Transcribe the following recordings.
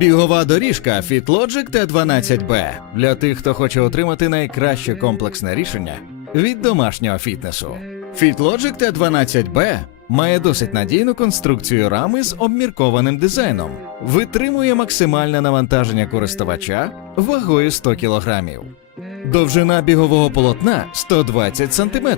Бігова доріжка FitLogic T12B для тих, хто хоче отримати найкраще комплексне рішення від домашнього фітнесу. FitLogic T12B має досить надійну конструкцію рами з обміркованим дизайном, витримує максимальне навантаження користувача вагою 100 кг. Довжина бігового полотна 120 см,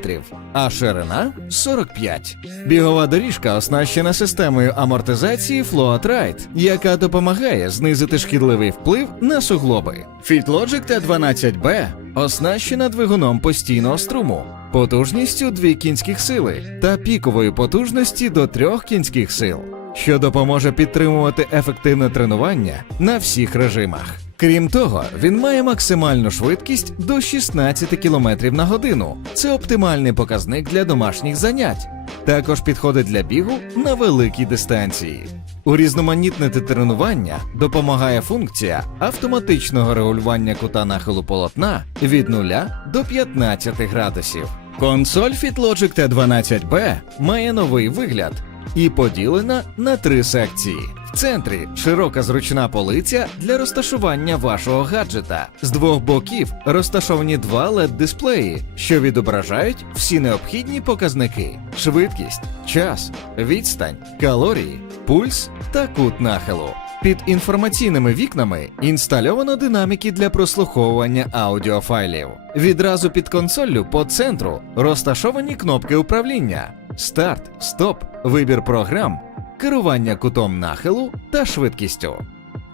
а ширина 45. Бігова доріжка оснащена системою амортизації Float Ride, яка допомагає знизити шкідливий вплив на суглоби. FitLogic T12B оснащена двигуном постійного струму, потужністю 2 кінських сили та пікової потужності до 3 кінських сил, що допоможе підтримувати ефективне тренування на всіх режимах. Крім того, він має максимальну швидкість до 16 км на годину. Це оптимальний показник для домашніх занять. Також підходить для бігу на великій дистанції. Урізноманітнити тренування допомагає функція автоматичного регулювання кута нахилу полотна від 0 до 15 градусів. Консоль FitLogic T12B має новий вигляд і поділена на три секції. В центрі широка зручна полиця для розташування вашого гаджета. З двох боків розташовані два led дисплеї, що відображають всі необхідні показники: швидкість, час, відстань, калорії, пульс та кут нахилу. Під інформаційними вікнами інстальовано динаміки для прослуховування аудіофайлів. Відразу під консоллю по центру розташовані кнопки управління: старт, стоп, вибір програм, керування кутом нахилу та швидкістю.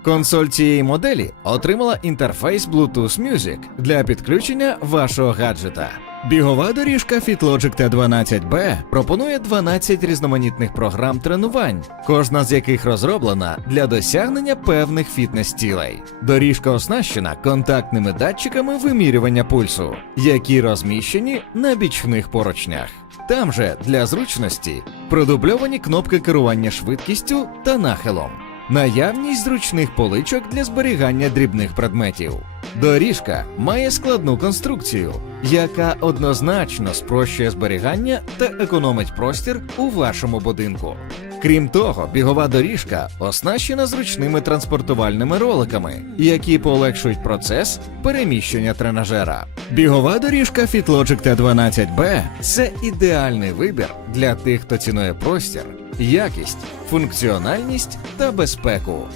Консоль цієї моделі отримала інтерфейс Bluetooth Music для підключення вашого гаджета. Бігова доріжка FitLogic T12B пропонує 12 різноманітних програм тренувань, кожна з яких розроблена для досягнення певних фітнес-цілей. Доріжка оснащена контактними датчиками вимірювання пульсу, які розміщені на бічних поручнях. Там же для зручності продубльовані кнопки керування швидкістю та нахилом. Наявність зручних поличок для зберігання дрібних предметів. Доріжка має складну конструкцію, яка однозначно спрощує зберігання та економить простір у вашому будинку. Крім того, бігова доріжка оснащена зручними транспортувальними роликами, які полегшують процес переміщення тренажера. Бігова доріжка FitLogic T12B – це ідеальний вибір для тих, хто цінує простір, якість, функціональність та безпеку.